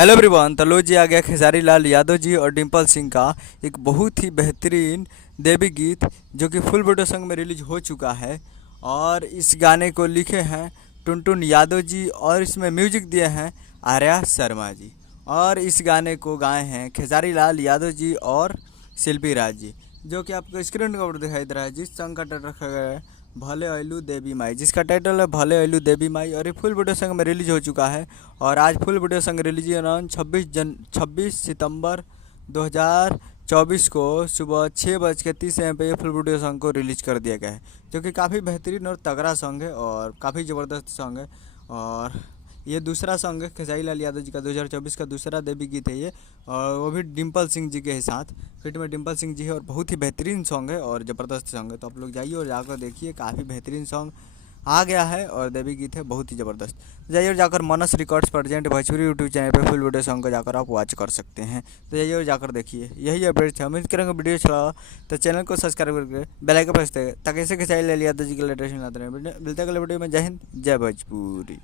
Hello everyone. तो लो जी आ गया खेसारी लाल यादव जी और डिम्पल सिंह का एक बहुत ही बेहतरीन देवी गीत जो कि फुल वीडियो सॉन्ग में रिलीज हो चुका है। और इस गाने को लिखे हैं टुनटुन यादव जी और इसमें म्यूजिक दिए हैं आर्या शर्मा जी। और इस गाने को गाए हैं खेसारी लाल यादव जी और शिल्पी राज जी, जो कि आपको स्क्रीन के ऊपर दिखाई दे रहा है। जिस सॉन्ग का टाइटल रखा गया है भले अइलू देवी माई, जिसका टाइटल है भले अइलू देवी माई। और ये फुल वीडियो सॉन्ग में रिलीज हो चुका है। और आज full video song release around 26 सितंबर 2024 को सुबह 6:30 AM पे ये फुल वीडियो सॉन्ग को रिलीज कर दिया गया है, जो कि काफ़ी बेहतरीन और तगड़ा सॉन्ग है और काफ़ी ज़बरदस्त सॉन्ग है। और ये दूसरा सॉन्ग है खेसारी लाल यादव जी का 2024 का दूसरा देवी गीत है ये, और वो भी डिम्पल सिंह जी के साथ फिट में डिम्पल सिंह जी है। और बहुत ही बेहतरीन सॉन्ग है और ज़बरदस्त सॉन्ग है। तो आप लोग जाइए और जाकर देखिए, काफ़ी बेहतरीन सॉन्ग आ गया है और देवी गीत है बहुत ही ज़बरदस्त। जाइए और जाकर मनस records present Bhojpuri YouTube channel पे फुल वीडियो सॉन्ग को जाकर आप वॉच कर सकते हैं। तो जाइए और जाकर देखिए। यही अपडेट है। उम्मीद करेंगे वीडियो अच्छा तो चैनल को सब्सक्राइब करके बेल आइकन प्रेस करें ताकि ऐसे खेसारी लाल यादव जी के लेटेस्ट मिलते रहे। मिलते हैं अगले वीडियो में। जय हिंद, जय भोजपुरी।